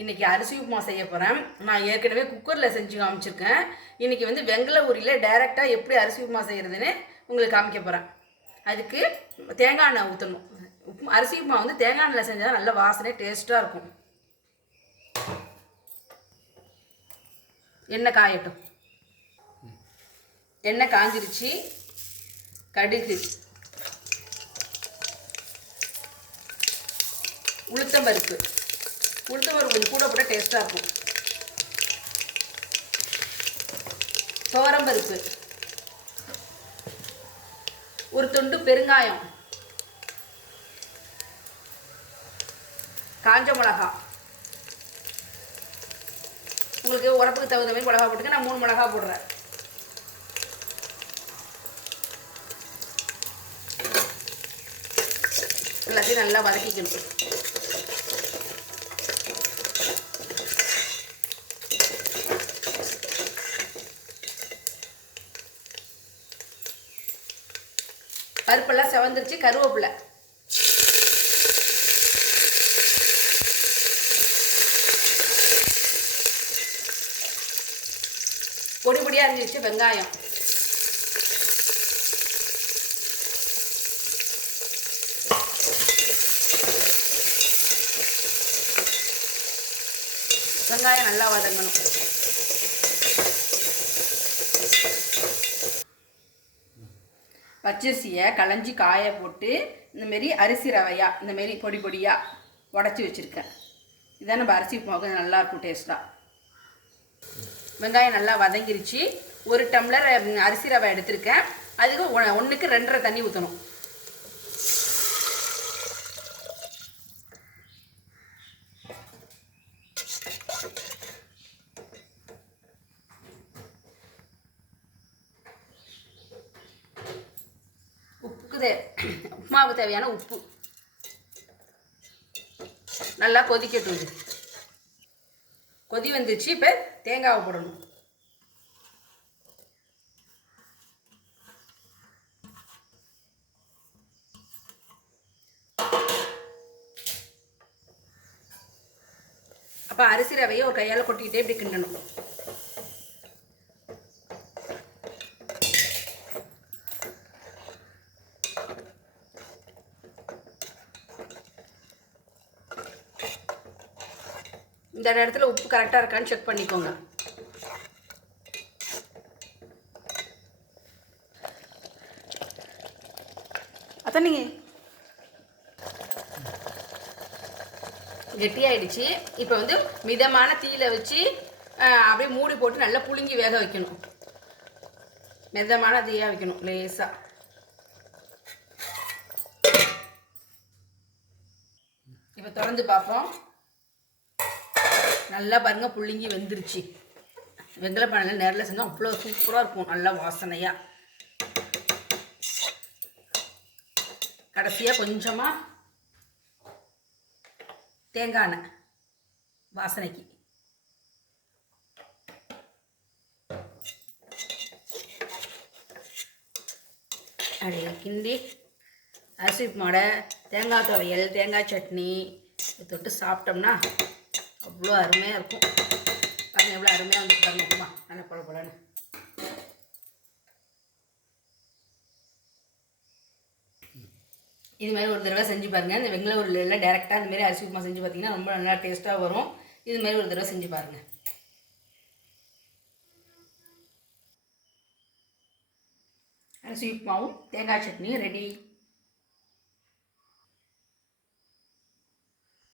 இன்றைக்கி அரிசி உப்புமா செய்ய போகிறேன். நான் ஏற்கனவே குக்கரில் செஞ்சு காமிச்சிருக்கேன். இன்றைக்கி வந்து வெங்கல உரியில் டைரெக்டாக எப்படி அரிசி உப்புமா செய்கிறதுன்னு உங்களுக்கு காமிக்க போகிறேன். அதுக்கு தேங்காய் எண்ணெய் ஊற்றணும். அரிசி உப்புமா வந்து தேங்காய் எண்ணெயில் செஞ்சால் நல்ல வாசனை டேஸ்ட்டாக இருக்கும். எண்ணெய் காயட்டும். எண்ணெய் காஞ்சிருச்சு. கடுகு, உளுத்தம்பருப்பு கொஞ்சம் கூட போட்டால் டேஸ்ட்டாக இருக்கும். துவரம்பருப்பு, ஒரு துண்டு பெருங்காயம், காஞ்ச மிளகா, உங்களுக்கு உரப்புக்கு தகுந்த மாதிரி மிளகா போட்டுக்க. நான் 3 மிளகா போடுறேன். எல்லாத்தையும் நல்லா வதக்கிக்கணும். பருப்பெல்லாம் செவந்துருச்சு. கருவேப்பிலை, பொடி பொடியாக அரிஞ்சிருச்சு. வெங்காயம், வெங்காயம் நல்லா வதங்கணும். பச்சரிசியை களைஞ்சி காய போட்டு இந்தமாரி அரிசி ரவையாக இந்தமாரி பொடி பொடியாக உடச்சி வச்சுருக்கேன். இதான் நம்ம அரிசி உப்புமாவுக்கு நல்லாயிருக்கும் டேஸ்ட்டாக. வெங்காயம் நல்லா வதங்கிருச்சு. 1 டம்ளர் அரிசி ரவை எடுத்திருக்கேன். அதுக்கு 1க்கு 2.5 தண்ணி ஊற்றணும். உப்புமாவுக்கு தேவையான உப்பு. நல்லா கொதிக்கட்டும். கொதி வந்துச்சு. இப்போ தேங்காவை போடணும். அப்போ அரிசி ரவையை ஒரு கையால் கொட்டிக்கிட்டே இப்படி கிண்டணும். இந்த நேரத்தில் உப்பு கரெக்டாக இருக்கான்னு செக் பண்ணிக்கோங்க. அதான் நீங்கள் கெட்டியாயிடுச்சு. இப்போ வந்து மிதமான தீயில வச்சு அப்படியே மூடி போட்டு நல்லா புழுங்கி வேக வைக்கணும். மிதமான தீயாக வைக்கணும் லேசாக. இப்போ திறந்து பார்ப்போம். நல்லா பாருங்கள், புழுங்கி வெந்துருச்சு. வெங்கல பானையில் நேரில் செஞ்சால் அவ்வளோ சூப்பராக இருக்கும். நல்லா வாசனையாக. கடைசியாக கொஞ்சமாக தேங்காய் எண்ணெய் வாசனைக்கு. அப்படியே கிண்டி அரிசி உப்புமாவோட தேங்காய் துவையல், தேங்காய் சட்னி தொட்டு சாப்பிட்டோம்னா அவ்வளோ அருமையாக இருக்கும். பாருங்கள் எவ்வளோ அருமையாக வந்து பாருங்கம்மா, நல்லா போல போலன்னு. இது மாதிரி ஒரு தடவை செஞ்சு பாருங்கள். இந்த வெங்கல உருளையில் டேரெக்டாக இந்தமாரி அரிசி உப்புமா செஞ்சு பார்த்தீங்கன்னா ரொம்ப நல்லா டேஸ்ட்டாக வரும். இது மாதிரி ஒரு தடவை செஞ்சு பாருங்கள். அரிசி உப்புமாவும் தேங்காய் சட்னியும் ரெடி.